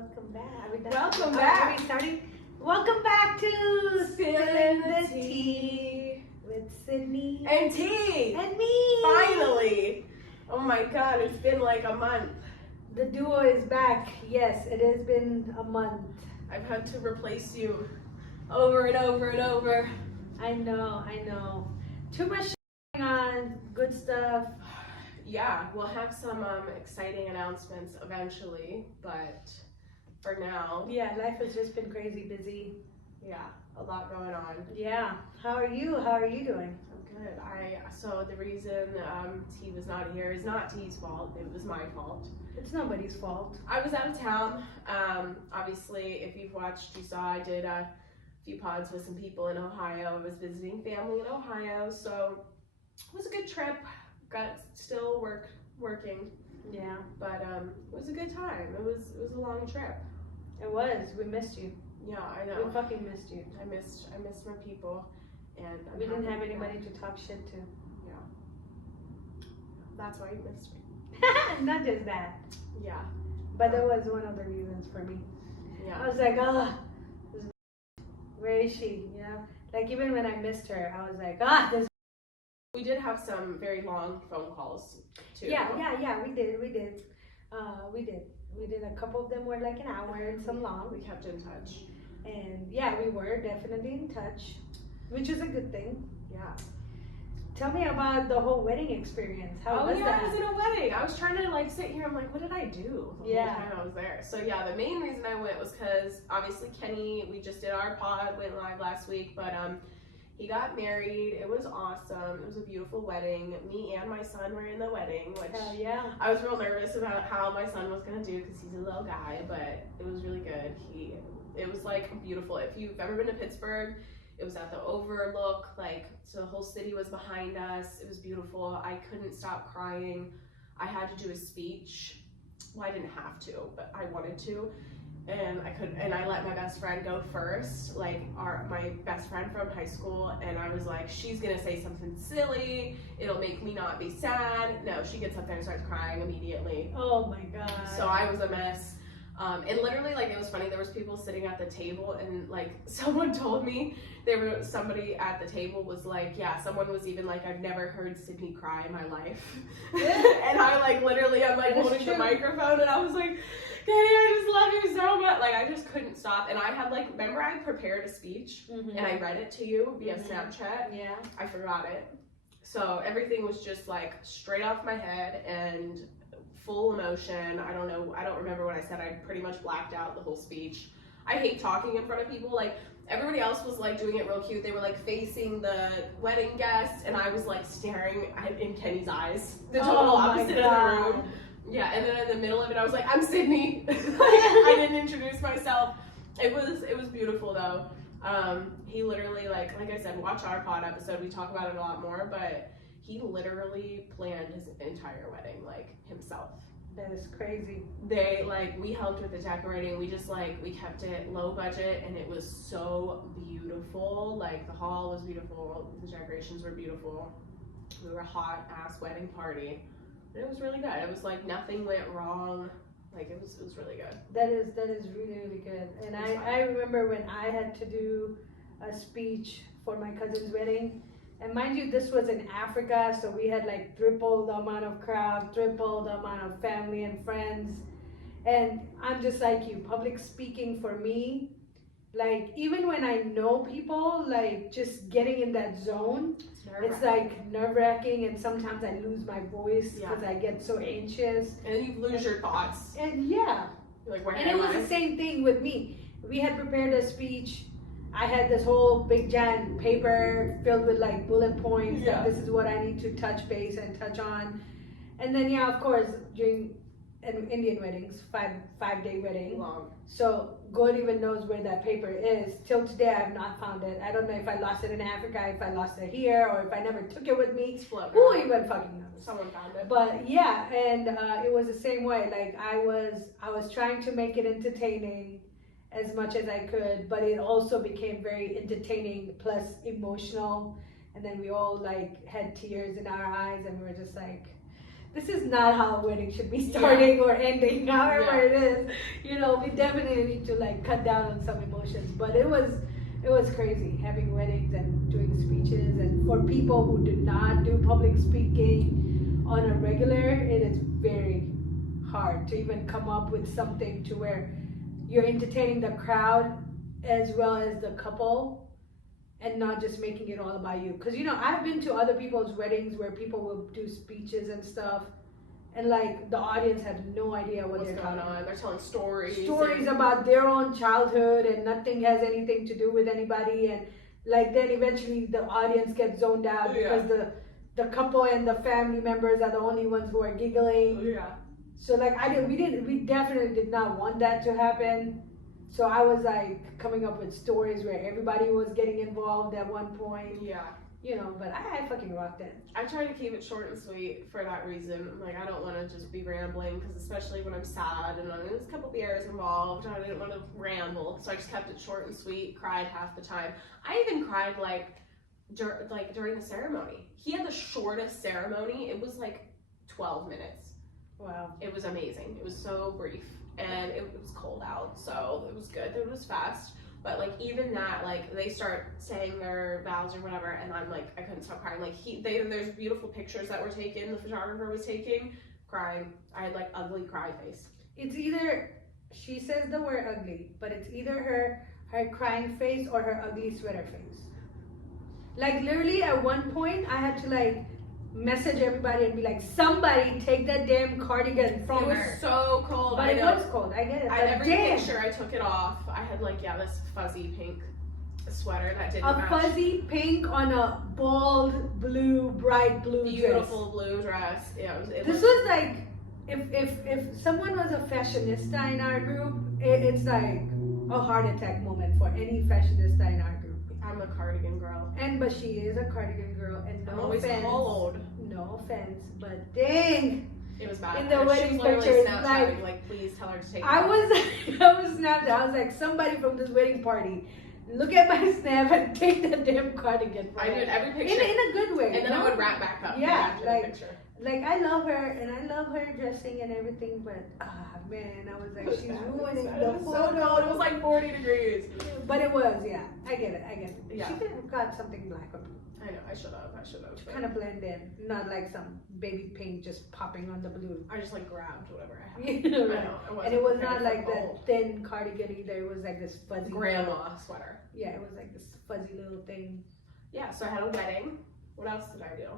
Welcome back. Are we done? Welcome back. Are we starting? Welcome back to Spilling the Tea with Sydney and T. and me. Finally. Oh my God, it's been like a month. The duo is back. Yes, it has been a month. I've had to replace you over and over and over. I know. Too much going on. Good stuff. Yeah, we'll have some exciting announcements eventually, but for now, Yeah, life has just been crazy busy. yeah, a lot going on. Yeah. How are you? How are you doing? I'm good. So the reason T was not here is not T's fault. It was my fault. It's nobody's fault. I was out of town. Obviously, if you've watched, you saw I did a few pods with some people in Ohio. I was visiting family in Ohio, so it was a good trip. Got still working, Yeah, but it was a good time. It was a long trip. it was. We missed you. Yeah, I We know. fucking missed you. I missed my people, and We didn't have happy anybody to talk shit to. That's why you missed me. Not just that, Yeah, but that was one of the reasons for me. I yeah. was like, oh, where is she? You know, like even when I missed her, I was like, this. We did have some very long phone calls too. Yeah. We did. We did a couple of them were like an hour and some long. We kept in touch. And yeah, we were definitely in touch, which is a good thing. Yeah. Tell me about the whole wedding experience. How was that? I was in a wedding. I was trying to like sit here. I'm like, what did I do the whole time I was there? So yeah, the main reason I went was because obviously Kenny, we just did our pod, went live last week, but he got married. It was awesome. It was a beautiful wedding. Me and my son were in the wedding, which Hell yeah. I was real nervous about how my son was gonna do because he's a little guy, but it was really good. It was like beautiful. If you've ever been to Pittsburgh, it was at the Overlook, like, so the whole city was behind us. It was beautiful. I couldn't stop crying. I had to do a speech. Well, I didn't have to, but I wanted to. And I let my best friend go first, like my best friend from high school, and I was like, she's gonna say something silly, it'll make me not be sad. No, she gets up there and starts crying immediately. Oh my God. So I was a mess. And literally, like, it was funny, there was people sitting at the table, and like someone told me, somebody at the table was like, yeah, someone was even like, I've never heard Sydney cry in my life. And I like literally, I'm like holding the microphone, and I was like, Kenny, I just love you so much. Like, I just couldn't stop. And I had like, remember I prepared a speech and I read it to you via Snapchat? Yeah. I forgot it. So everything was just like straight off my head and full emotion. I don't remember what I said. I pretty much blacked out the whole speech. I hate talking in front of people. Like, everybody else was like doing it real cute. They were like facing the wedding guests, and I was like staring in Kenny's eyes, the total opposite of the room. Yeah, and then in the middle of it, I was like, I'm Sydney. I didn't introduce myself. It was beautiful though. He literally, like I said, watch our pod episode. We talk about it a lot more, but he literally planned his entire wedding, like, himself. That is crazy. We helped with the decorating. We just, we kept it low budget, and it was so beautiful. Like, the hall was beautiful. The decorations were beautiful. We were a hot-ass wedding party. It was really good. It was, like, nothing went wrong. Like, it was really good. That is really, really good. And I remember when I had to do a speech for my cousin's wedding. And mind you, this was in Africa, so we had like triple the amount of crowd, triple the amount of family and friends. And I'm just like you, public speaking for me, like even when I know people, like just getting in that zone, it's like nerve-wracking, and sometimes I lose my voice because I get so anxious. And then you lose your thoughts. And yeah. You're like, where and it was the same thing with me. We had prepared a speech. I had this whole big giant paper filled with like bullet points. Like, this is what I need to touch base and touch on. And then of course, during Indian weddings, five-day wedding. Long. So God even knows where that paper is. Till today, I have not found it. I don't know if I lost it in Africa, if I lost it here, or if I never took it with me. Who even fucking knows? Someone found it. But yeah, and it was the same way. Like I was trying to make it entertaining as much as I could, but it also became very entertaining plus emotional. And then we all like had tears in our eyes, and we were just like, this is not how a wedding should be starting or ending, however it is. We definitely need to like cut down on some emotions. But it was crazy having weddings and doing speeches, and for people who do not do public speaking on a regular, it is very hard to even come up with something to where you're entertaining the crowd as well as the couple, and not just making it all about you. Because I've been to other people's weddings where people will do speeches and stuff, and like the audience has no idea what they're going talking on. They're telling stories about their own childhood, and nothing has anything to do with anybody. And like then eventually the audience gets zoned out because the couple and the family members are the only ones who are giggling. Yeah. So like we definitely did not want that to happen. So I was like coming up with stories where everybody was getting involved at one point. Yeah. But I fucking rocked it. I try to keep it short and sweet for that reason. Like, I don't want to just be rambling, because especially when I'm sad and there's a couple beers involved, I didn't want to ramble. So I just kept it short and sweet, cried half the time. I even cried during the ceremony. He had the shortest ceremony. It was like 12 minutes. Wow. It was amazing. It was so brief. And it was cold out, so it was good. It was fast. But like even that, like they start saying their vows or whatever, and I'm like, I couldn't stop crying. Like there's beautiful pictures that were taken. The photographer was taking, crying. I had like ugly cry face. It's either she says the word ugly, but it's either her crying face or her ugly sweater face. Like literally at one point, I had to like message everybody and be like, somebody take that damn cardigan from her. It was so cold. But it was cold. I get it. Every picture I took it off. I had like this fuzzy pink sweater that didn't match. A fuzzy pink on a bold blue, bright blue beautiful dress. Blue dress. Yeah, this was like if someone was a fashionista in our group, it's like a heart attack moment for any fashionista in our group. I'm a cardigan girl. But she is a cardigan girl, and I'm always cold. No offense, but dang. It was bad. In the wedding pictures, like, please tell her to take it I was snapped. I was like, somebody from this wedding party, look at my snap and take the damn cardigan. I did every picture in a good way. and then I would wrap back up. Yeah, after the picture. Like I love her and I love her dressing and everything, but man, I was like, she's ruining the photo. So cold. It was like 40 degrees. But it was, yeah. I get it. Yeah. She could have got something black on. I know. I should have. Kind of blend in, not like some baby pink just popping on the blue. I just like grabbed whatever I had. Right. I know, and it was not like that thin cardigan either. It was like this fuzzy grandma sweater. Yeah, it was like this fuzzy little thing. Yeah. So I had a wedding. What else did I do?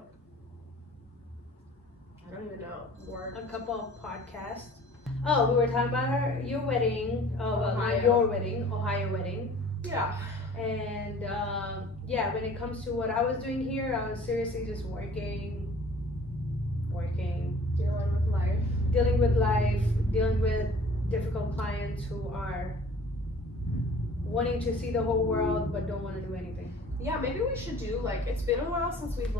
I don't even know. A couple of podcasts. Oh, we were talking about your wedding. Oh, well, not your wedding, Ohio wedding. Yeah. And when it comes to what I was doing here, I was seriously just working, dealing with life, dealing with difficult clients who are wanting to see the whole world but don't want to do anything. Yeah, maybe we should do it's been a while since we've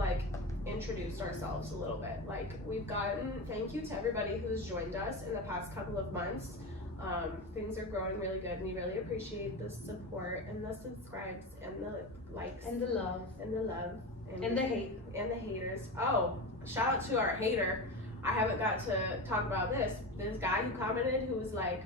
introduced ourselves a little bit. We've gotten thank you to everybody who's joined us in the past couple of months. Things are growing really good, and we really appreciate the support and the subscribes and the likes and the love and the hate and the haters. Oh, shout out to our hater. I haven't got to talk about this guy who commented, who was like,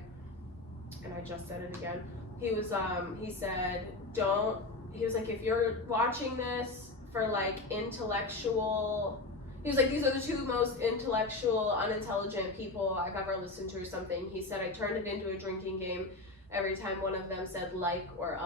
and I just said it again, he was he said he was like, if you're watching this for intellectual, he was like, these are the two most intellectual, unintelligent people I've ever listened to or something. He said, I turned it into a drinking game. Every time one of them said or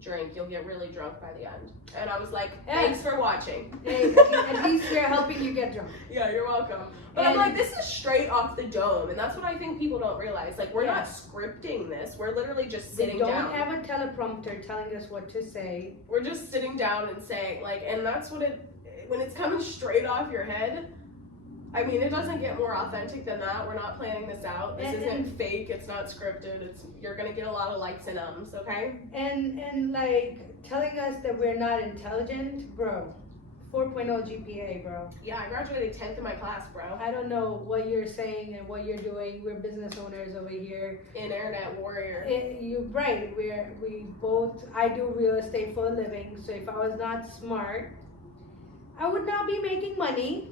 drink, you'll get really drunk by the end. And I was like, thanks for watching. Hey, at least we're helping you get drunk. Yeah, you're welcome. But I'm like, this is straight off the dome. And that's what I think people don't realize. We're not scripting this. We're literally just sitting down. We don't have a teleprompter telling us what to say. We're just sitting down and saying, and that's what when it's coming straight off your head, I mean, it doesn't get more authentic than that. We're not planning this out. This isn't fake. It's not scripted. You're gonna get a lot of likes and ums, okay? And telling us that we're not intelligent, bro. 4.0 GPA, bro. Yeah, I graduated 10th in my class, bro. I don't know what you're saying and what you're doing. We're business owners over here. Internet warrior. You're right. I do real estate for a living. So if I was not smart, I would not be making money.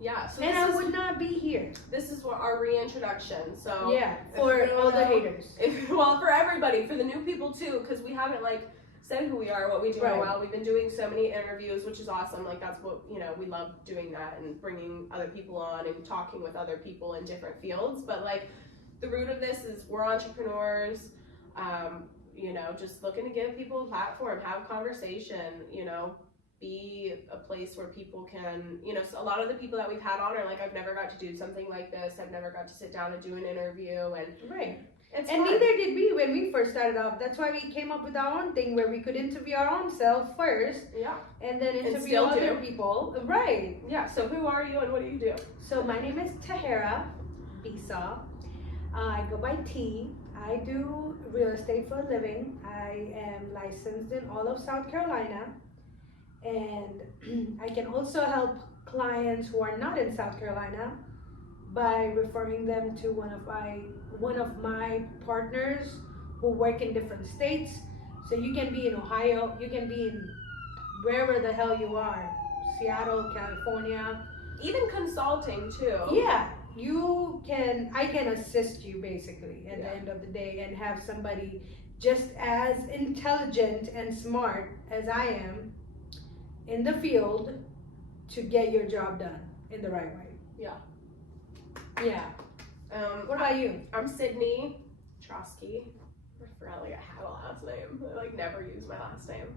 Yeah. So And I would not be here. This is what our reintroduction. So yeah, for all the haters. Well, for everybody, for the new people too, because we haven't like said who we are, what we do in a while. We've been doing so many interviews, which is awesome. Like that's what, you know, we love doing that and bringing other people on and talking with other people in different fields. But like the root of this is we're entrepreneurs, you know, just looking to give people a platform, have conversation, you know, be a place where people can, you know, so a lot of the people that we've had on are like, I've never got to do something like this. I've never got to sit down and do an interview. And it's and fun. neither did we when we first started off. That's why we came up with our own thing where we could interview our own self first. Yeah. And then interview other people. Right. Yeah. So who are you and what do you do? So my name is Tahera Bisa. I go by T. I do real estate for a living. I am licensed in all of South Carolina. And I can also help clients who are not in South Carolina by referring them to one of my partners who work in different states. So you can be in Ohio, you can be in wherever the hell you are, Seattle, California. Even consulting too. Yeah, I can assist you basically at the end of the day and have somebody just as intelligent and smart as I am in the field to get your job done in the right way. Yeah. Yeah. What about you? I'm Sydney Trosky. I forgot like I had a last name. I like never use my last name.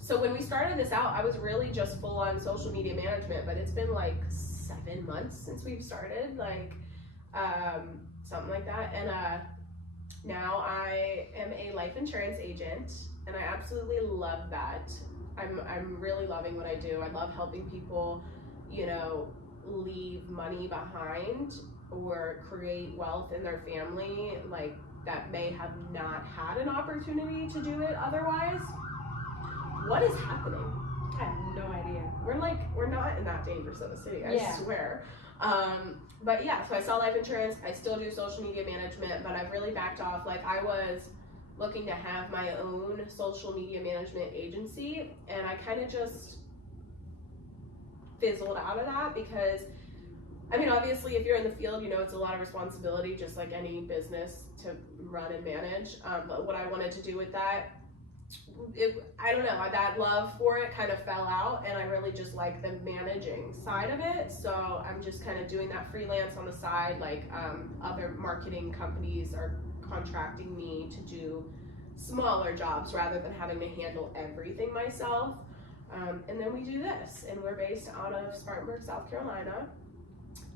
So when we started this out, I was really just full on social media management, but it's been like 7 months since we've started, like something like that. And now I am a life insurance agent, and I absolutely love that. I'm really loving what I do. I love helping people, you know, leave money behind or create wealth in their family, like that may have not had an opportunity to do it otherwise. What is happening? I have no idea. We're not in that dangerous of a city, I swear. But yeah, so I sell life insurance. I still do social media management, but I've really backed off. Like I was looking to have my own social media management agency, and I kind of just fizzled out of that because, I mean, obviously if you're in the field, you know, it's a lot of responsibility, just like any business to run and manage. But what I wanted to do with that, I don't know, that love for it kind of fell out, and I really just like the managing side of it. So I'm just kind of doing that freelance on the side, like other marketing companies are contracting me to do smaller jobs rather than having to handle everything myself. And then we do this, and we're based out of Spartanburg, South Carolina.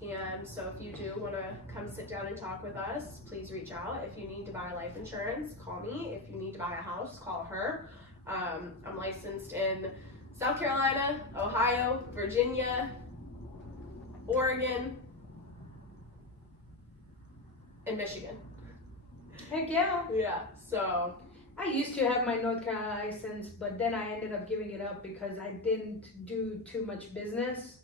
And so if you do want to come sit down and talk with us, please reach out. If you need to buy life insurance, call me. If you need to buy a house, call her. I'm licensed in South Carolina, Ohio, Virginia, Oregon, and Michigan. Heck yeah. Yeah, so I used to have my North Carolina license, but then I ended up giving it up because I didn't do too much business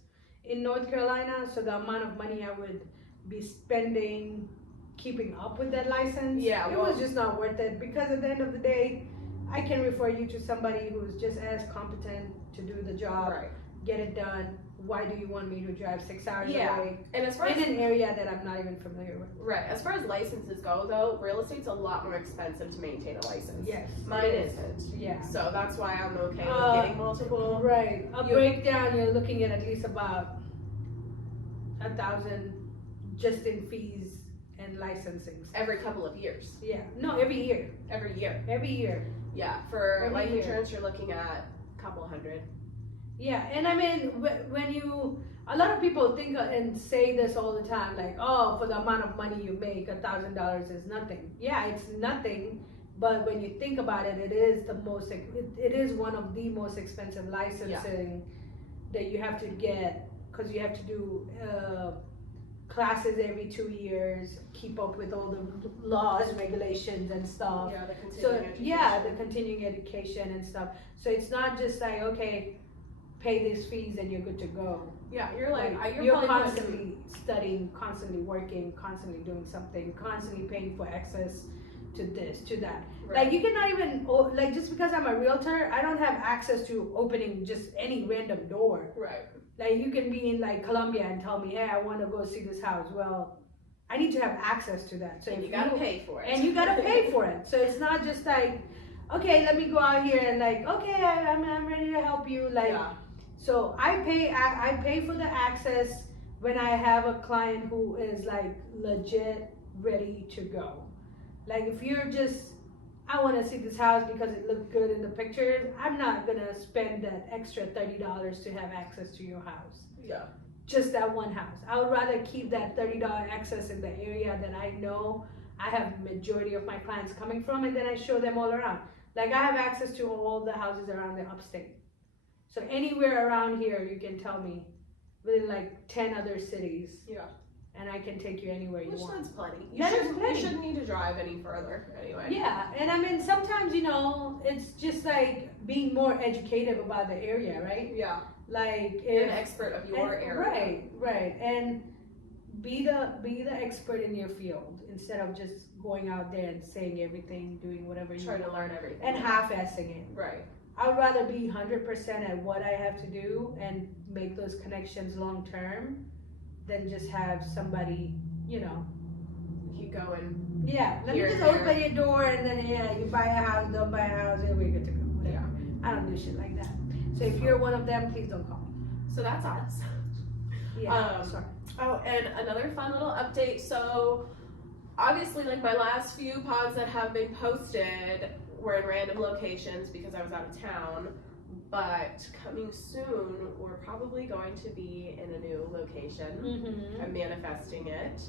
in North Carolina. So the amount of money I would be spending keeping up with that license, it was just not worth it, because at the end of the day, I can refer you to somebody who's just as competent to do the job, get it done. Why do you want me to drive 6 hours away and as far in an area that I'm not even familiar with? Right. As far as licenses go, though, real estate's a lot more expensive to maintain a license. Yes. Mine isn't. Yeah. So that's why I'm okay with getting multiple. Right. A breakdown, you're looking at least about $1,000 just in fees and licensing. Every couple of years. Yeah. No, every year. Every year. Every year. Yeah. For life insurance, you're looking at a couple hundred. Yeah, and I mean, when a lot of people think and say this all the time, like, oh, for the amount of money you make, $1,000 is nothing. Yeah, it's nothing, but when you think about it, it is one of the most expensive licensing that you have to get, because you have to do classes every 2 years, keep up with all the laws, regulations, and stuff. Yeah, the continuing education. The continuing education and stuff. So it's not just like, okay, pay these fees and you're good to go. Yeah, you're you're constantly studying, constantly working, constantly doing something, constantly paying for access to this, to that. Right. Like you cannot even, like just because I'm a realtor, I don't have access to opening just any random door. Right. Like you can be in like Colombia and tell me, hey, I want to go see this house. Well, I need to have access to that. So and you gotta pay for it. And you gotta pay for it. So it's not just like, okay, let me go out here and like, okay, I'm ready to help you. Like, so I pay for the access when I have a client who is like legit ready to go. Like if you're just, I want to see this house because it looked good in the pictures, I'm not gonna spend that extra $30 to have access to your house. Yeah. Just that one house. I would rather keep that $30 access in the area that I know I have majority of my clients coming from, and then I show them all around. Like I have access to all the houses around the upstate. So anywhere around here, you can tell me within like 10 other cities. Yeah. And I can take you anywhere you want. That's plenty. That is plenty. You shouldn't need to drive any further anyway. Yeah, and I mean, sometimes, you know, it's just like being more educative about the area, right? Yeah. Like You're an expert of your area. Right. And be the expert in your field instead of just going out there and saying everything, doing whatever you trying to learn everything. And half-assing it. Right. I would rather be 100% at what I have to do and make those connections long term than just have somebody, you know. Keep going. Yeah, let me just open your door and then, you buy a house, don't buy a house, and we're good to go. Whatever. Yeah. I don't do shit like that. So if you're one of them, please don't call me. So that's us. Yeah, sorry. Oh, and another fun little update. So obviously, like my last few pods that have been posted were in random locations because I was out of town. But coming soon, we're probably going to be in a new location. Mm-hmm. I'm manifesting it.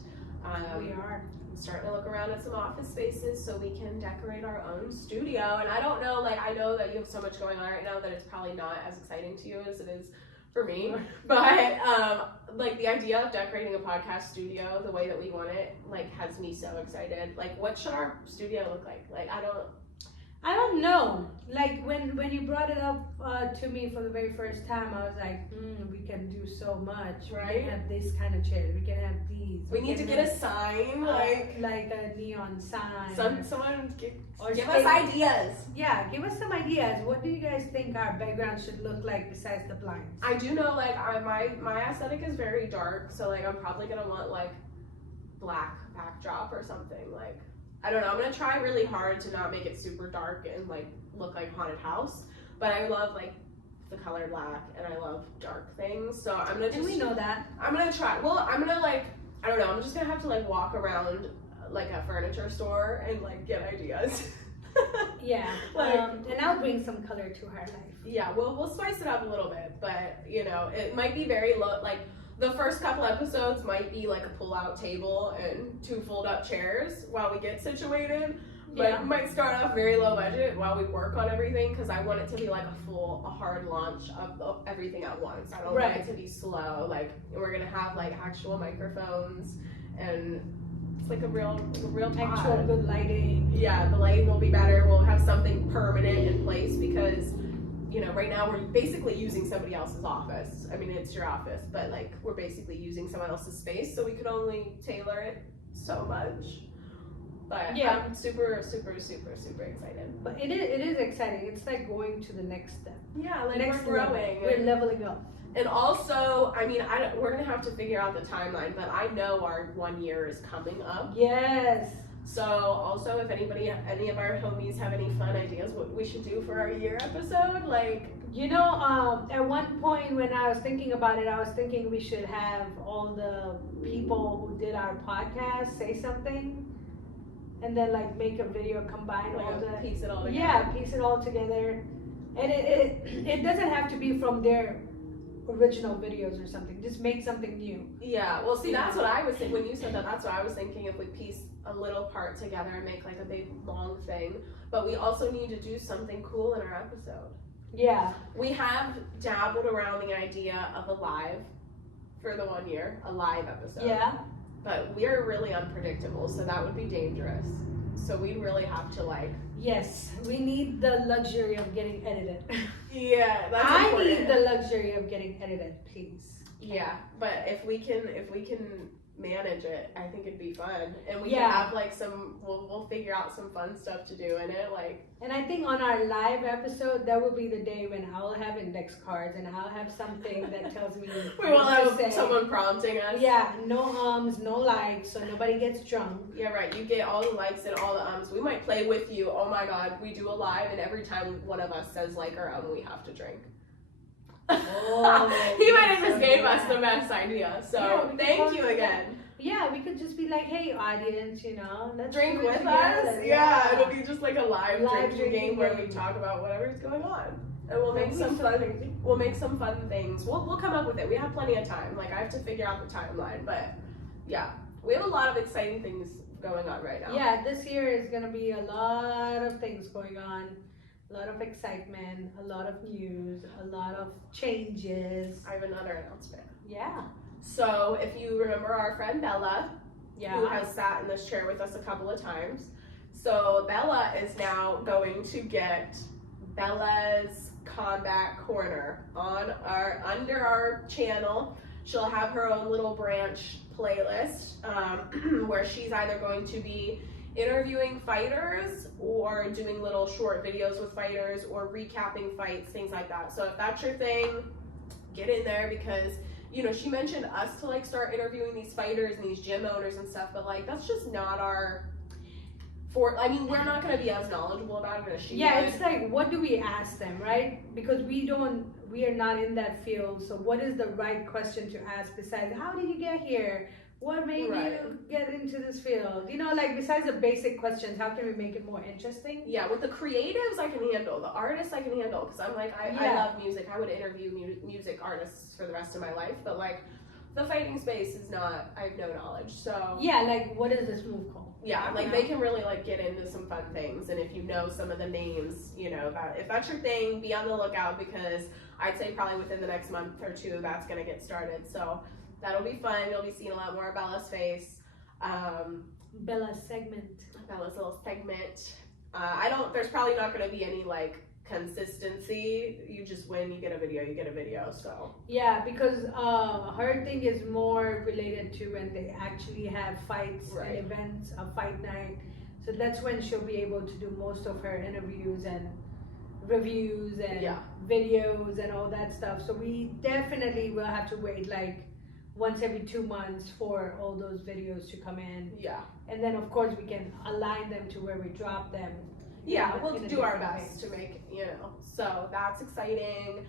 We are. I'm starting to look around at some office spaces so we can decorate our own studio. And I don't know, like, I know that you have so much going on right now that it's probably not as exciting to you as it is for me. But, like, the idea of decorating a podcast studio the way that we want it, like, has me so excited. Like, what should our studio look like? Like, I don't know. Like when you brought it up to me for the very first time, I was like, we can do so much. Right? We can have this kind of chairs. We can have these. We need to get a sign, like a neon sign. Someone give us ideas. Yeah, give us some ideas. What do you guys think our background should look like besides the blinds? I do know, like, my aesthetic is very dark, so like I'm probably gonna want like black backdrop or something. Like, I don't know. I'm gonna try really hard to not make it super dark and like look like haunted house. But I love like the color black and I love dark things. So I'm gonna just. And we know that. I'm gonna try. Well, I'm gonna like. I don't know. I'm just gonna have to like walk around like a furniture store and like get ideas. Yeah. Like, and I'll bring some color to her life. Yeah. We'll spice it up a little bit, but you know, it might be very low. Like, the first couple episodes might be like a pull-out table and 2 fold-up chairs while we get situated. But we might start off very low budget while we work on everything because I want it to be like a hard launch of everything at once. I don't want it to be slow. Like, we're gonna have like actual microphones and it's like a real pod. Actual good lighting. Yeah, the lighting will be better. We'll have something permanent in place because, you know, right now we're basically using somebody else's office. I mean, it's your office, but like we're basically using someone else's space, so we could only tailor it so much. But yeah, I'm super excited. But it is exciting. It's like going to the next step. Yeah, like next we're growing. We're leveling up. And also, I mean, we're gonna have to figure out the timeline, but I know our 1 year is coming up. Yes. So also, if any of our homies have any fun ideas what we should do for our year episode, like, you know, at one point when I was thinking about it, I was thinking we should have all the people who did our podcast say something, and then like make a video, combine like all the piece it all together. Yeah, piece it all together, and it doesn't have to be from their original videos or something. Just make something new. Yeah, well, see, that's what I was thinking when you said that. That's what I was thinking, if we piece a little part together and make like a big long thing. But we also need to do something cool in our episode. Yeah, we have dabbled around the idea of a live for the 1 year, a live episode. Yeah, but we're really unpredictable, so that would be dangerous. So we'd really have to like. Yes, we need the luxury of getting edited. Yeah, that's I important. need the luxury of getting edited, please. Yeah, but if we can manage it, I think it'd be fun. And we Yeah. can have like we'll figure out some fun stuff to do in it. Like, And I think on our live episode, that will be the day when I'll have index cards and I'll have something that tells me. we will what to have say. someone prompting us. Yeah, no ums, no likes, so nobody gets drunk. Yeah, right. You get all the likes and all the ums. We might play with you. Oh my god, we do a live, and every time one of us says like or we have to drink. Oh, He might have so just gave us yeah. the best idea. So Yeah, we thank could you post again. Yeah, we could just be like, hey, audience, let's Drink do it with together. us. Yeah, it'll be just like a live drinking drinking game where we game. talk about whatever's going on, and we'll That'd make be some so fun. crazy. We'll make some fun things. We'll come up with it. We have plenty of time. Like, I have to figure out the timeline, but yeah, we have a lot of exciting things going on right now. Yeah, this year is gonna be a lot of things going on. A lot of excitement, a lot of news, a lot of changes. I have another announcement. Yeah. So if you remember our friend Bella, who Yeah. has sat in this chair with us a couple of times. So Bella is now going to get Bella's Combat Corner under our channel. She'll have her own little branch playlist where she's either going to be interviewing fighters or doing little short videos with fighters or recapping fights, things like that. So if that's your thing, get in there, because she mentioned us to like start interviewing these fighters and these gym owners and stuff, but like that's just not our we're not going to be as knowledgeable about it as she Yeah, would. it's like, what do we ask them, right? Because we are not in that field. So what is the right question to ask besides, how did you get here? What made Right. you get into this field? Like besides the basic questions, how can we make it more interesting? Yeah, with the creatives I can handle. The artists I can handle, because I'm like, I Yeah. love music. I would interview music artists for the rest of my life, but like the fighting space is not, I have no knowledge. So Yeah, like what is this move called? yeah, like they can really like get into some fun things, and if you know some of the names, that if that's your thing, be on the lookout, because I'd say probably within the next month or two that's gonna get started. So that'll be fun. You'll be seeing a lot more of Bella's face. Bella's segment. Bella's little segment. There's probably not gonna be any like consistency. You just win, you get a video, so. Yeah, because her thing is more related to when they actually have fights Right. and events, a fight night. So that's when she'll be able to do most of her interviews and reviews and Yeah. videos and all that stuff. So we definitely will have to wait like once every 2 months for all those videos to come in. Yeah. And then of course we can align them to where we drop them. Yeah, in we'll a do our different best to make, so that's exciting.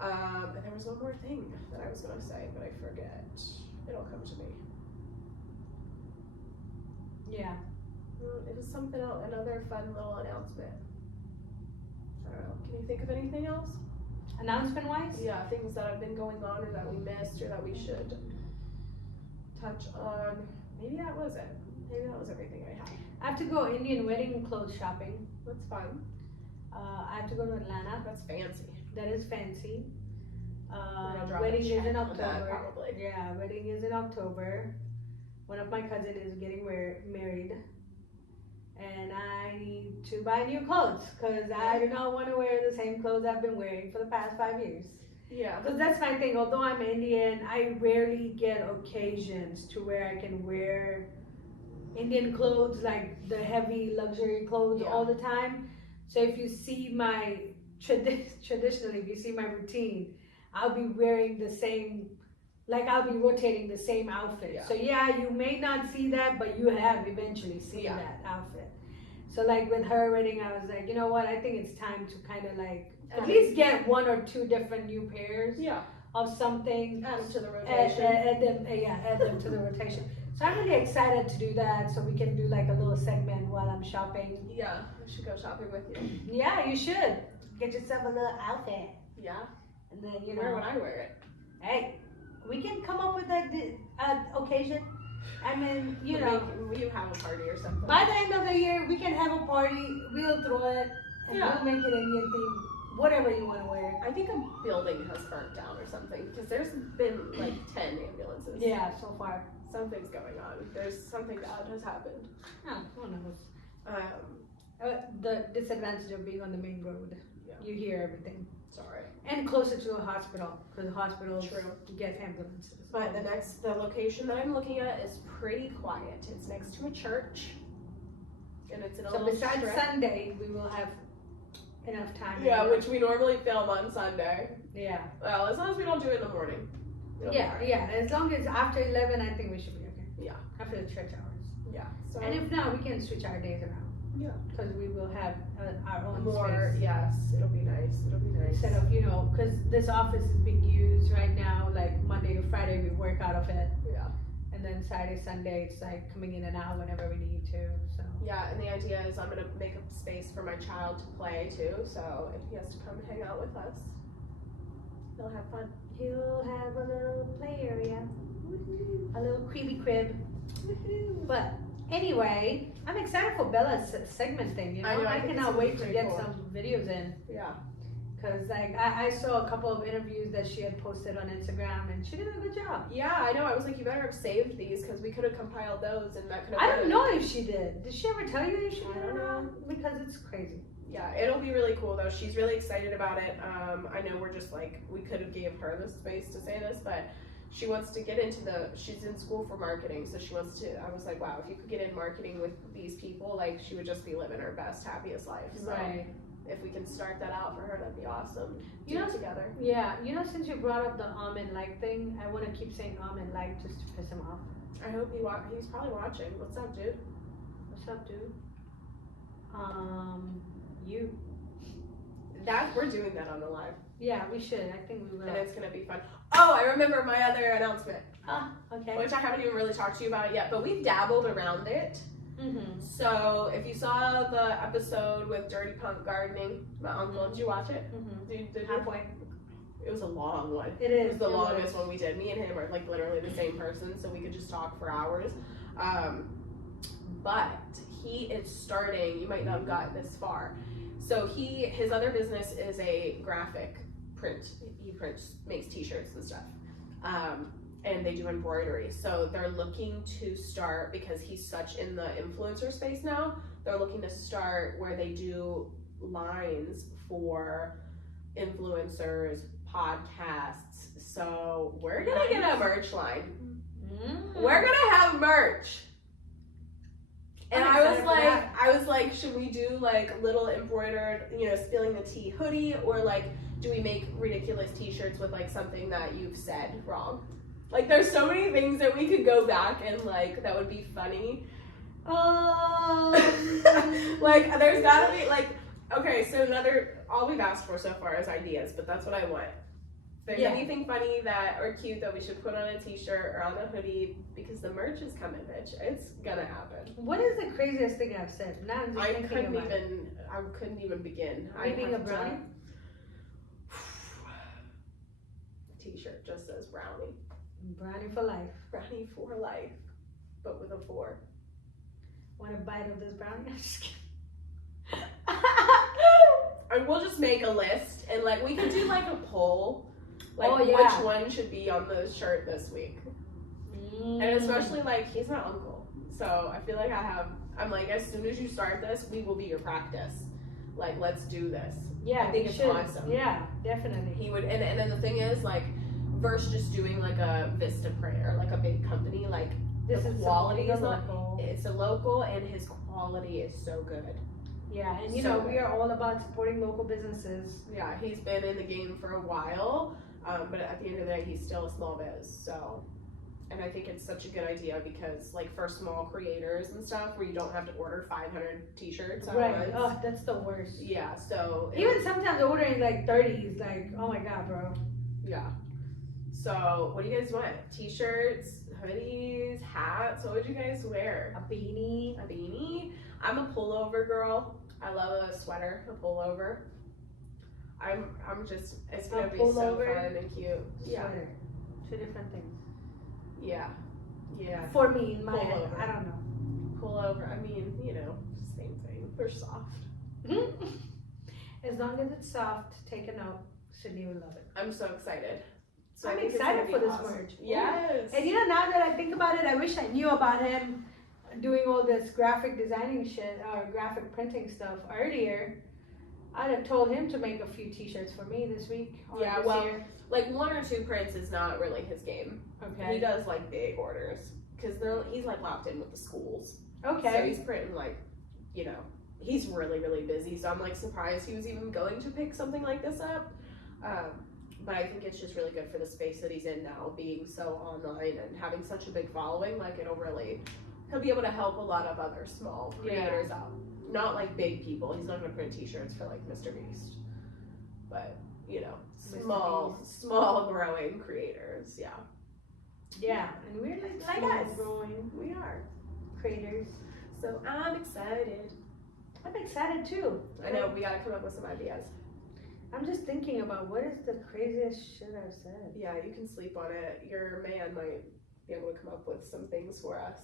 And there was one more thing that I was gonna say, but I forget. It'll come to me. Yeah. It was something else, another fun little announcement. I don't know. Can you think of anything else? Announcement wise? Yeah, things that have been going on or that we missed or that we should touch on. Maybe that was it. Maybe that was everything I had. I have to go Indian wedding clothes shopping. That's fun. I have to go to Atlanta. That's fancy. That is fancy. We're gonna drop a Wedding is check in on that, October. probably. Yeah, wedding is in October. One of my cousins is getting married. And I need to buy new clothes because I do not want to wear the same clothes I've been wearing for the past 5 years. Yeah. Because that's my thing. Although I'm Indian, I rarely get occasions to where I can wear Indian clothes, like the heavy luxury clothes Yeah. all the time. So if you see my traditionally, if you see my routine, I'll be wearing the same, like I'll be rotating the same outfit. Yeah. So yeah, you may not see that, but you have eventually seen Yeah. that outfit. So like with her wedding, I was like, you know what? I think it's time to kind of like at least get 1 or 2 different new pairs Yeah. of something. Add them to the Add rotation. add them to the rotation. So I'm really excited to do that, so we can do like a little segment while I'm shopping. Yeah, I should go shopping with you. Yeah, you should get yourself a little outfit, Yeah. and then Where would I wear it? hey, we can come up with that occasion. I mean, You have a party or something. by the end of the year, we can have a party. We'll throw it, and Yeah. we'll make it Indian theme, whatever you want to wear. I think a building has burnt down or something, because there's been like 10 ambulances. Yeah, so far. Something's going on. There's something bad has happened. Oh, who knows? Um, The disadvantage of being on the main road. Yeah. You hear everything. Sorry. And closer to a hospital, because hospitals True. get ambulances. But the location that I'm looking at is pretty quiet. It's next to a church. And it's in a So little besides strip. Sunday, we will have enough time. Yeah, which we normally film on Sunday. Yeah. Well, as long as we don't do it in the morning. Yeah, yeah. As long as after 11, I think we should be okay. Yeah. After the church hours. Yeah. So And if not, we can switch our days around. Yeah. Because we will have our own more, space. yes, it'll be nice. It'll be nice. Instead of, because this office is being used right now, like Monday to Friday, we work out of it. Yeah. And then Saturday, Sunday, it's like coming in and out whenever we need to. So. Yeah, and the idea is I'm gonna make a space for my child to play too. So if he has to come hang out with us, he'll have fun. He'll have a little play area, a little creepy crib. But anyway, I'm excited for Bella's segment thing. I know, I think it's cannot gonna be wait to pretty get cool. some videos in. Yeah. Cause like I saw a couple of interviews that she had posted on Instagram, and she did a good job. Yeah, I know. I was like, you better have saved these because we could have compiled those, and that could have. I don't know if she did. Did she ever tell you if she I did or don't know. not? Because it's crazy. Yeah, it'll be really cool though. She's really excited about it. I know we're just like, we could have gave her the space to say this, but she wants to get into she's in school for marketing, so she wants to, I was like, wow, if you could get in marketing with these people, like she would just be living her best, happiest life. So Right. if we can start that out for her, that'd be awesome. You know, together. Yeah, since you brought up the almond like thing, I want to keep saying almond like just to piss him off. I hope he's probably watching. What's up, dude? What's up, dude? You. We're doing that on the live. Yeah, we should. I think we will. And it's gonna be fun. Oh, I remember my other announcement, Okay. which I haven't even really talked to you about it yet, but we've dabbled around it. Mm-hmm. So if you saw the episode with Dirty Punk Gardening, my uncle, did you watch it? Mm-hmm. Did you? Halfway. It was a long one. It It is. was the longest one we did. Me and him are like literally the same person, so we could just talk for hours. But he is starting, you might not have gotten this far. So his other business is a graphic print. He makes t-shirts and stuff. And they do embroidery. So they're looking to start, because he's such in the influencer space now, they're looking to start where they do lines for influencers, podcasts. So we're gonna get a merch line. Mm-hmm. We're gonna have merch. And I'm I excited was like, should we do like little embroidered, spilling the tea hoodie, or like, do we make ridiculous t-shirts with like something that you've said wrong? Like, there's so many things that we could go back and like, that would be funny. Like, there's gotta be like, okay, so all we've asked for so far is ideas, but that's what I want. If there's anything funny or cute that we should put on a t-shirt or on a hoodie, because the merch is coming, bitch. It's gonna happen. What is the craziest thing I've said? Now I'm just thinking about it. I couldn't even begin. Maybe a brownie? T-shirt just says brownie. Brownie for life. Brownie for life, but with a 4. Want a bite of this brownie? I'm just kidding. And we'll just make a list, and like we could do like a poll, like which one should be on the shirt this week. And especially like, he's my uncle, so I feel like I'm like, as soon as you start this, we will be your practice. Like, let's do this. Yeah, I think it's awesome. Yeah, definitely. He would, and then the thing is, like, versus just doing like a Vista print or like a big company, like This the is quality is local. it's a local, and his quality is so good. Yeah, and So we are all about supporting local businesses. Yeah, he's been in the game for a while, but at the end of the day, he's still a small biz. So, and I think it's such a good idea, because like for small creators and stuff, where you don't have to order 500 t-shirts at Right. once. Oh, that's the worst. Yeah. So Even sometimes ordering like 30s, like, oh my god, bro. yeah. So what do you guys want? T-shirts, hoodies, hats. What would you guys wear? A beanie. A beanie. I'm a pullover girl. I love a sweater, a pullover. I'm just, it's gonna be so fun and cute. Yeah. Sweater. 2 different things. Yeah. Yeah. For me, in my Pullover. I don't know. Pullover. I mean, same thing. They're soft. As long as it's soft, take a note. Sydney would love it. I'm so excited. So I'm I think it's excited gonna for be this awesome. merch. Yes. And now that I think about it, I wish I knew about him doing all this graphic designing shit or graphic printing stuff earlier. I'd have told him to make a few t-shirts for me this week. Or Yeah, this well, year. like 1 or 2 prints is not really his game. Okay. He does like big orders because he's like locked in with the schools. Okay. So he's printing like, you know, he's really, really busy. So I'm like surprised he was even going to pick something like this up. But I think it's just really good for the space that he's in now, being so online and having such a big following. Like he'll be able to help a lot of other small creators out. Not like big people. He's not going to print t-shirts for like Mr. Beast. But, you know, small growing creators. Yeah. Yeah, and we're like us. growing We are. creators. So I'm excited. I'm excited too. I know, we got to come up with some ideas. I'm just thinking about what is the craziest shit I've said. Yeah, you can sleep on it. Your man might be able to come up with some things for us.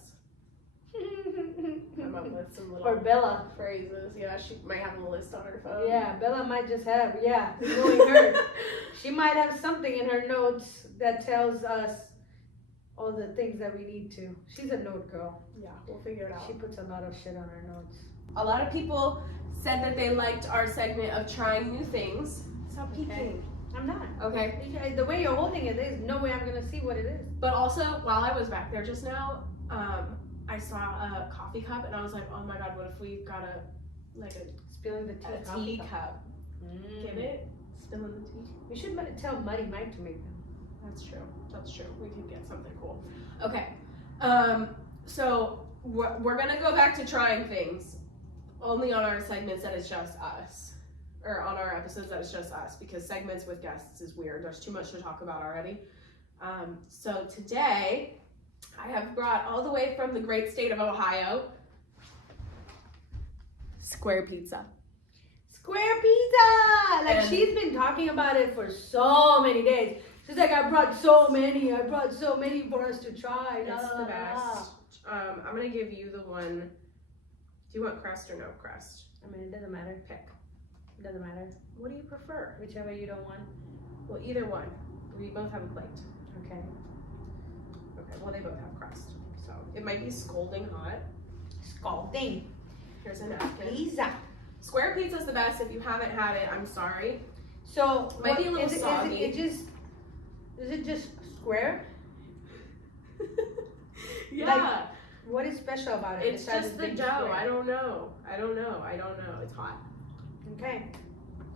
Come up with some little Or Bella. phrases. Yeah, she might have a list on her phone. Yeah, Bella might just have, knowing her. She might have something in her notes that tells us all the things that we need to. She's a note girl. Yeah, we'll figure it out. She puts a lot of shit on her notes. A lot of people said that they liked our segment of trying new things. Stop peeking. Okay. I'm not. Okay. The way you're holding it, there's no way I'm gonna see what it is. But also, while I was back there just now, I saw a coffee cup and I was like, oh my god, what if we got a Spilling the tea. tea cup? Get it? Spilling the tea. We should tell Muddy Mike to make them. That's true. That's true. We can get something cool. Okay. So we're gonna go back to trying things only on our segments that is just us, or on our episodes that is just us, because segments with guests is weird. There's too much to talk about already. So today I have brought all the way from the great state of Ohio, square pizza. Square pizza! Like, And she's been talking about it for so many days. She's like, I brought so many for us to try. It's the best. I'm gonna give you the one. Do you want crust or no crust? I mean, it doesn't matter. Pick. It doesn't matter. What do you prefer? Whichever you don't want. Well, either one. We both have a plate. Okay. Okay, well, they both have crust. So it might be scalding hot. Scalding. Here's a napkin. Pizza. Square pizza is the best. If you haven't had it, I'm sorry. So, Might be a little soggy. Is it just square? Yeah. Like, what is special about it? It's just the dough. Square? I don't know. It's hot. Okay.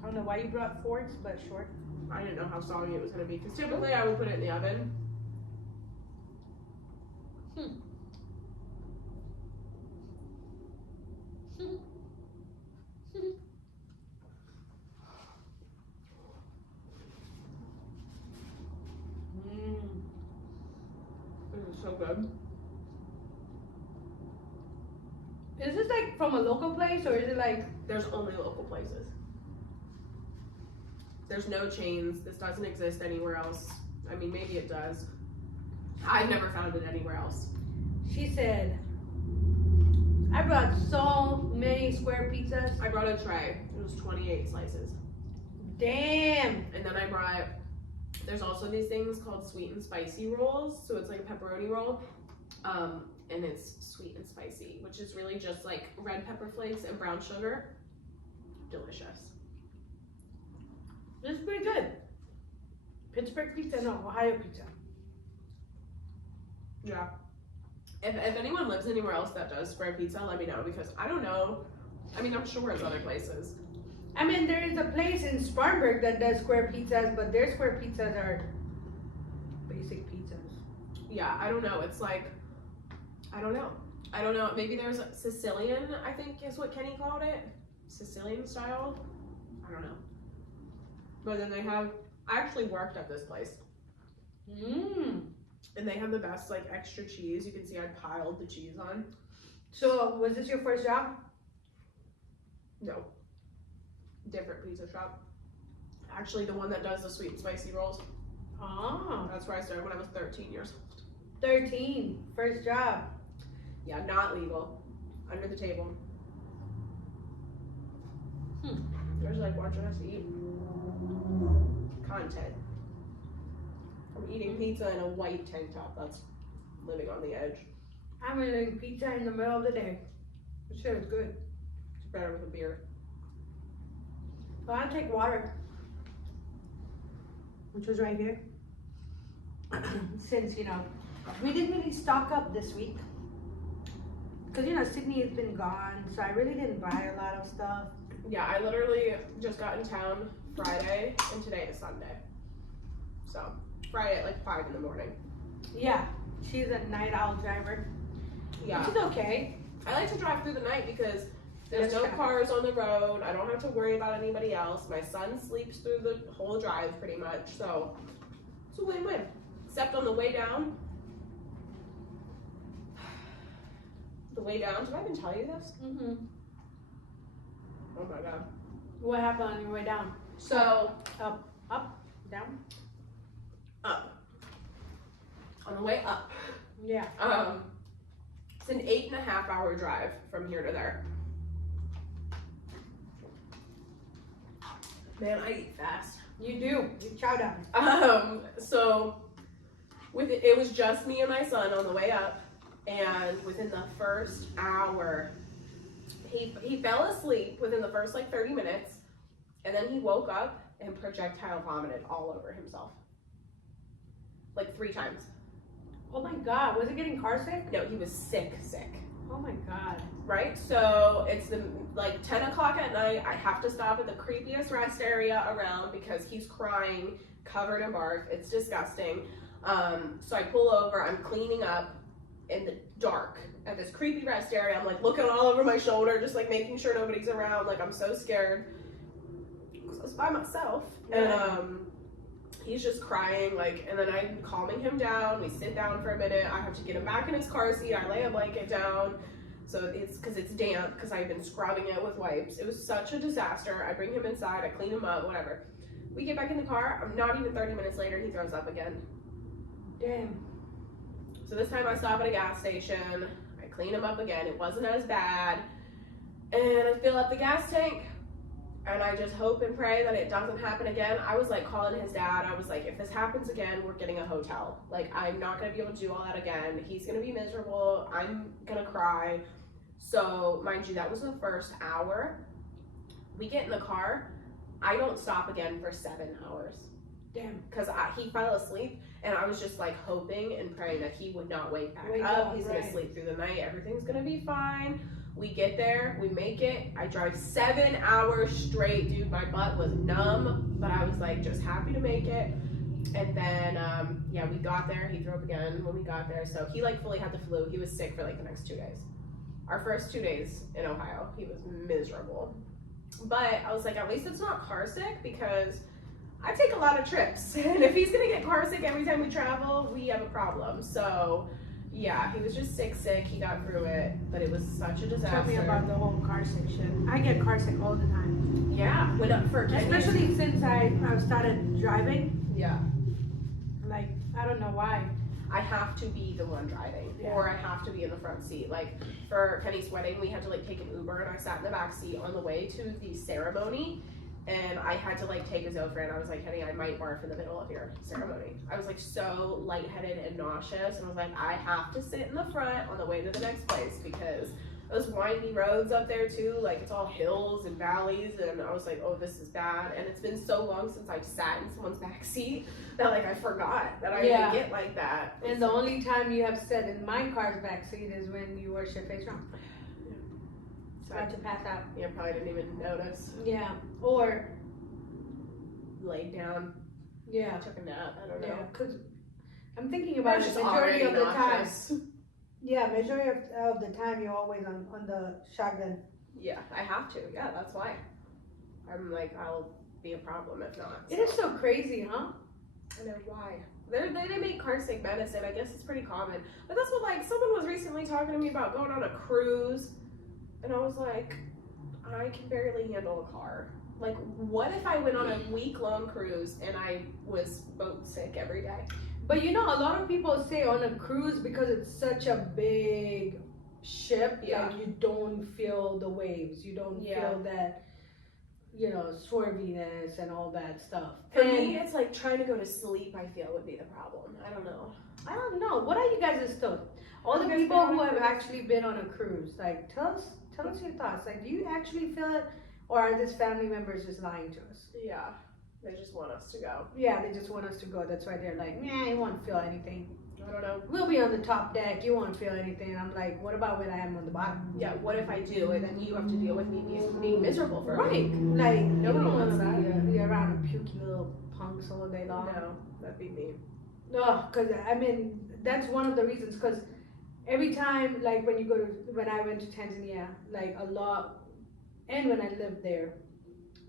I don't know why you brought forks, but sure. I didn't know how soggy it was going to be, because typically I would put it in the oven. This is so good. Is this like from a local place, or is it like... There's only local places. There's no chains. This doesn't exist anywhere else. I mean, maybe it does. I've never found it anywhere else. She said, I brought so many square pizzas. I brought a tray. It was 28 slices. Damn. And then I brought, there's also these things called sweet and spicy rolls. So it's like a pepperoni roll. And it's sweet and spicy, which is really just like red pepper flakes and brown sugar. Delicious. This is pretty good. Pittsburgh pizza, no, Ohio pizza. Yeah. If anyone lives anywhere else that does square pizza, let me know, because I don't know. I mean, I'm sure it's other places. I mean, there is a place in Spartanburg that does square pizzas, but their square pizzas are basic pizzas. Yeah, I don't know. It's like, I don't know. Maybe there's Sicilian, I think is what Kenny called it. Sicilian style. I don't know. But then they have, I actually worked at this place. And they have the best like extra cheese. You can see I piled the cheese on. So, was this your first job? No. Different pizza shop. Actually, the one that does the sweet and spicy rolls. Oh. That's where I started when I was 13 years old. 13, first job. Yeah, not legal. Under the table. There's like watching us eat. Content. I'm eating pizza in a white tank top. That's living on the edge. I'm eating pizza in the middle of the day. This shit is good. It's better with a beer. Well, I'll take water, which was right here. Since, we didn't really stock up this week. Because, Sydney has been gone, so I really didn't buy a lot of stuff. Yeah, I literally just got in town Friday, and today is Sunday. So, Friday at like 5 in the morning. Yeah, she's a night owl driver. Yeah. Which is okay. I like to drive through the night because there's There's no traffic. cars on the road. I don't have to worry about anybody else. My son sleeps through the whole drive pretty much, so it's a win-win. Except on the way down. The way down, did I even tell you this? Mm-hmm. Oh my god. What happened on your way down? So, Up, down? up. On the way up. Yeah. It's an 8.5 hour drive from here to there. Man, I eat fast. You do. You chow down. So it was just me and my son on the way up, and within the first hour, he fell asleep within the first like 30 minutes, and then he woke up and projectile vomited all over himself. Like 3 times. Oh my god, was he getting car sick? No, he was sick. Oh my god. Right? So it's like 10 o'clock at night. I have to stop at the creepiest rest area around because he's crying, covered in barf. It's disgusting. So I pull over, I'm cleaning up in the dark at this creepy rest area. I'm like looking all over my shoulder, just like making sure nobody's around. Like I'm so scared because I was by myself. Yeah. And he's just crying, like, and then I'm calming him down. We sit down for a minute. I have to get him back in his car seat. I lay a blanket down. So it's because it's damp because I've been scrubbing it with wipes. It was such a disaster. I bring him inside. I clean him up, whatever. We get back in the car. I'm not even 30 minutes later. He throws up again. Damn. So this time I stop at a gas station. I clean him up again. It wasn't as bad. And I fill up the gas tank. And I just hope and pray that it doesn't happen again. I was like calling his dad. I was like, if this happens again, we're getting a hotel. Like, I'm not gonna be able to do all that again. He's gonna be miserable. I'm gonna cry. So, mind you, that was the first hour. We get in the car. I don't stop again for 7 hours. Damn. Because he fell asleep, and I was just like hoping and praying that he would not wake back Wake up. up, He's right. gonna sleep through the night. Everything's gonna be fine. We get there, we make it. I drive 7 hours straight, dude. My butt was numb, but I was like just happy to make it. And then, yeah, we got there. He threw up again when we got there. So he like fully had the flu. He was sick for like the next 2 days. Our first 2 days in Ohio, he was miserable. But I was like, at least it's not car sick because I take a lot of trips. And if he's gonna get car sick every time we travel, we have a problem. So yeah, he was just sick. He got through it, but it was such a disaster. Tell me about the whole car sick shit. I get car sick all the time. Yeah, when for Especially since I started driving. Yeah, Like, I don't know why. I have to be the one driving, Yeah. or I have to be in the front seat. Like for Kenny's wedding, we had to like take an Uber, and I sat in the back seat on the way to the ceremony. And I had to like take a Zofran. I was like, Kenny, I might barf in the middle of your ceremony. I was like so lightheaded and nauseous. And I was like, I have to sit in the front on the way to the next place because those windy roads up there too, like it's all hills and valleys. And I was like, oh, this is bad. And it's been so long since I've sat in someone's back seat that like I forgot that I Yeah. didn't get like that. And the only time you have sat in my car's backseat is when you wash your face wrong. About to pass out. Yeah, probably didn't even notice. Yeah. Or, Laid down, yeah. took a nap. I don't know. Yeah, because I'm thinking I about was it just majority already of the time. nauseous. Yeah, majority of the time you're always on the shotgun. Yeah, I have to. Yeah, that's why. I'm like, I'll be a problem if not. It is so crazy, huh? I know why. They make car sick medicine. I guess it's pretty common. But that's what, like, someone was recently talking to me about going on a cruise. And I was like, I can barely handle a car. Like, what if I went on a week-long cruise and I was boat sick every day? But a lot of people say on a cruise because it's such a big ship, Yeah. like you don't feel the waves. You don't Yeah. feel that, swerviness and all that stuff. For And me, it's like trying to go to sleep, I feel, would be the problem. I don't know. I don't know. What are you guys' thoughts? All the Have you guys people been on who a have cruise? actually been on a cruise, like tell us your thoughts. Like, do you actually feel it or are these family members just lying to us? Yeah, they just want us to go. Yeah, they just want us to go. That's why they're like, nah, you won't feel anything. I don't know. We'll be on the top deck. You won't feel anything. And I'm like, what about when I am on the bottom? Yeah, what if I do, and then you have to deal with me being miserable for a week? Like, Nobody you don't wants want that. to be around a pukey little punks all day long. No, that'd be me. No, because I mean, that's one of the reasons. Because every time, like when I went to Tanzania, like a lot, and when I lived there,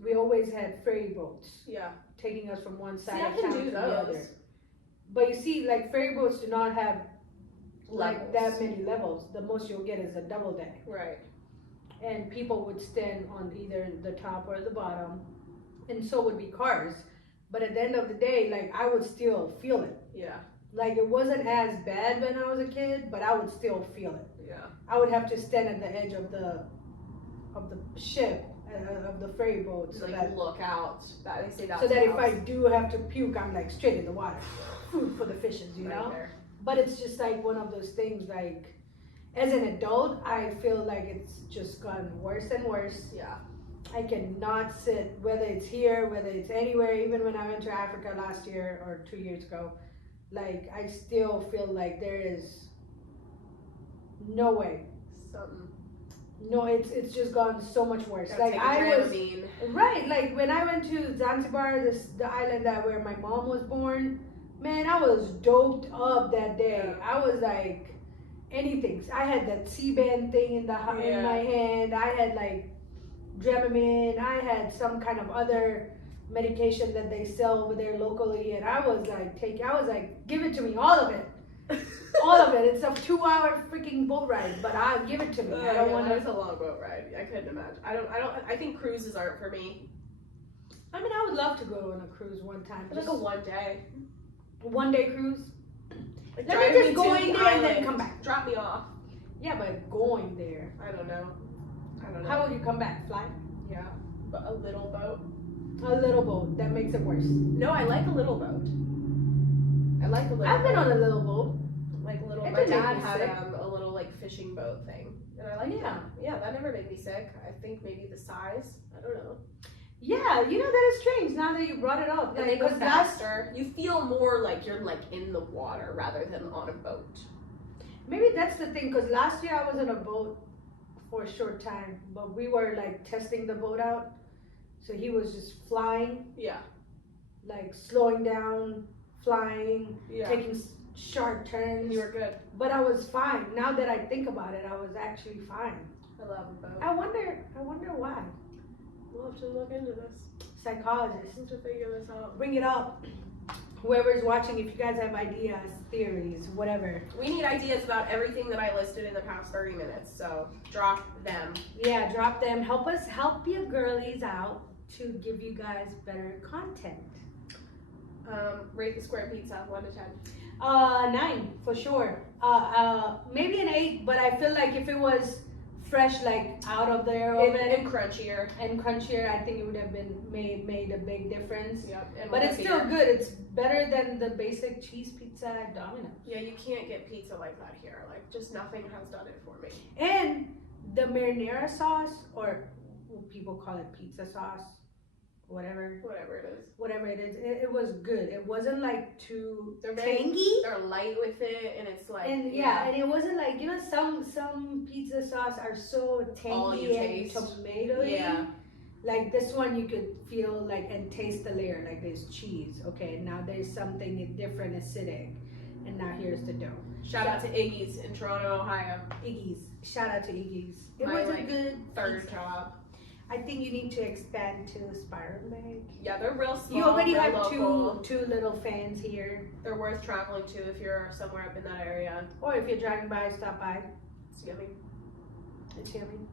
we always had ferry boats. Yeah. Taking us from one See, side I of can town do to the those. other. But you see, like ferry boats do not have like that Levels. many levels. The most you'll get is a double deck, Right. and people would stand on either the top or the bottom, and so would be cars. But at the end of the day, like I would still feel it. Yeah. Like it wasn't as bad when I was a kid, but I would still feel it. Yeah. I would have to stand at the edge of the ship of the ferry boat so Like that look out. That they say that. if I do have to puke, I'm like straight in the water. Food for the fishes, you know. There. But it's just like one of those things. Like as an adult, I feel like it's just gotten worse and worse. Yeah. I cannot sit, whether it's here, whether it's anywhere. Even when I went to Africa last year or 2 years ago, like I still feel like there is no way. Something. No, it's just gotten so much worse. Gotta Like take a I was Dramamine. right. Like when I went to Zanzibar, the island where my mom was born, man, I was doped up that day. Yeah. I was like anything. I had that C-band thing in in my hand. I had like Dramamine. I had some kind of other medication that they sell over there locally, and I was like, give it to me, all of it. All of it. It's a 2-hour freaking boat ride, but give it to me. I don't want It's to. a long boat ride. I couldn't imagine. I think cruises aren't for me. I mean, I would love to go on a cruise one time. Like Just a 1 day. one day cruise. Like Let me drive just to go the in there and then island. come back. Drop me off. Yeah, but going there. I don't know. How will you come back? Fly? Yeah, but a little boat. A little boat. That makes it worse. No, I like a little boat. I like a little. I've been boat. on a little boat. Like little. It My didn't make dad me had sick. a little like fishing boat thing, and I like Yeah. that. Yeah, that never made me sick. I think maybe the size. I don't know. Yeah, you know that is strange. Now that you brought it up, And they go 'cause last faster. You feel more like you're like in the water rather than on a boat. maybe that's the thing. Because last year I was on a boat for a short time, but we were like testing the boat out. So he was just flying, Yeah. like slowing down, flying, Yeah. taking sharp turns. You were good. But I was fine. Now that I think about it, I was actually fine. I love a boat. I wonder why. We'll have to look into this. Psychologists, We'll have to figure this out. bring it up. Whoever's watching, if you guys have ideas, theories, whatever. We need ideas about everything that I listed in the past 30 minutes, so drop them. Yeah, drop them. Help your girlies out to give you guys better content. Rate the square pizza 1 to 10. 9 for sure. Maybe an 8, but I feel like if it was fresh, like out of their oven And crunchier. and crunchier, I think it would have been made a big difference. Yep. And But with it's a still beer. good. It's better than the basic cheese pizza at Domino's. Yeah, you can't get pizza like that here. Like, just nothing has done it for me. And the marinara sauce, or people call it pizza sauce, whatever Whatever it is. it was good. It wasn't like too They're very- tangy. They're light with it, and it's like. And and it wasn't like, you know, some pizza sauce are so All you tangy and taste. tomatoey. Yeah. Like this one, you could feel like and taste the layer. Like there's cheese. Okay, now there's something different, acidic, and now here's the dough. Shout out to Iggy's in Toronto, Ohio. Iggy's. Shout out to Iggy's. It My, was a like, good Third pizza. job. I think you need to expand to Spiral Lake. Yeah, they're real small. You already real have local. two little fans here. They're worth traveling to if you're somewhere up in that area. Or if you're driving by, stop by. It's yummy. It's yummy.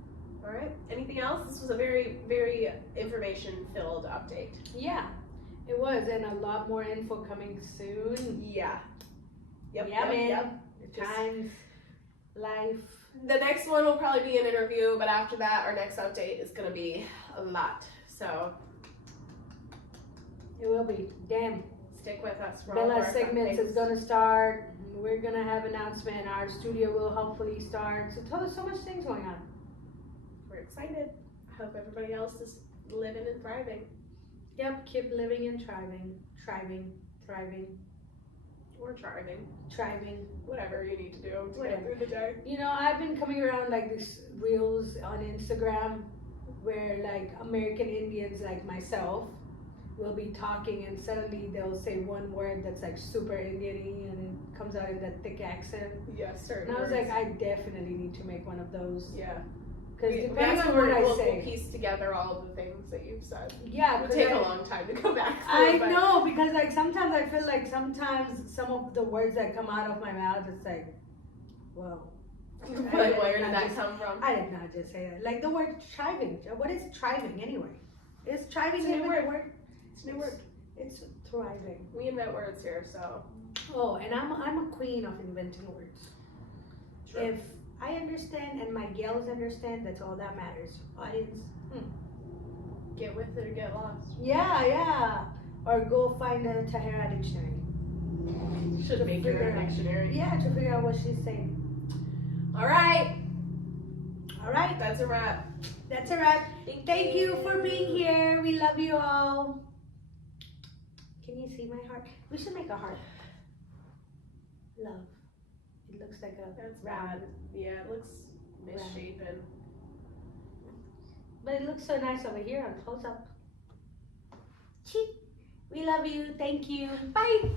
All right. Anything else? This was a very, very information-filled update. Yeah, it was, and a lot more info coming soon. Yeah. Yep. Yeah, man. Yep. The times, life. The next one will probably be an interview, but after that, our next update is going to be a lot. So It will be. Damn. stick with us for all of Bella's our segments updates. is gonna start. We're gonna have announcement. Our studio will hopefully start. So tell us so much things going on. We're excited. I hope everybody else is living and thriving. Yep, keep living and thriving. Or thriving. Whatever you need to do to get through the day. You know, I've been coming around like these reels on Instagram where like American Indians like myself will be talking and suddenly they'll say one word that's like super Indian-y and it comes out in that thick accent. Yes, certain And I was words. like, I definitely need to make one of those. Yeah. Because depending on what I we'll say. piece together all of the things that you've said. Yeah, It would because take a long time to go back through. I but know, because like sometimes I feel like sometimes some of the words that come out of my mouth, it's like, whoa. Like, where did that come from? I did not just say that. Like the word thriving. What is thriving anyway? Is thriving It's a new even word. a word? It's a new word. It's thriving. We invent words here, so. Oh, and I'm a queen of inventing words. True. If I understand and my gals understand, that's all that matters. Audience. Get with it or get lost. Yeah. Or go find a Tahera dictionary. Should make your own dictionary. Yeah, to figure out what she's saying. All right. That's a wrap. That's a wrap. Thank you for being here. We love you all. Can you see my heart? We should make a heart. Love. It looks like a That's round. bad. Yeah, it looks misshapen. But it looks so nice over here on close up. We love you. Thank you. Bye.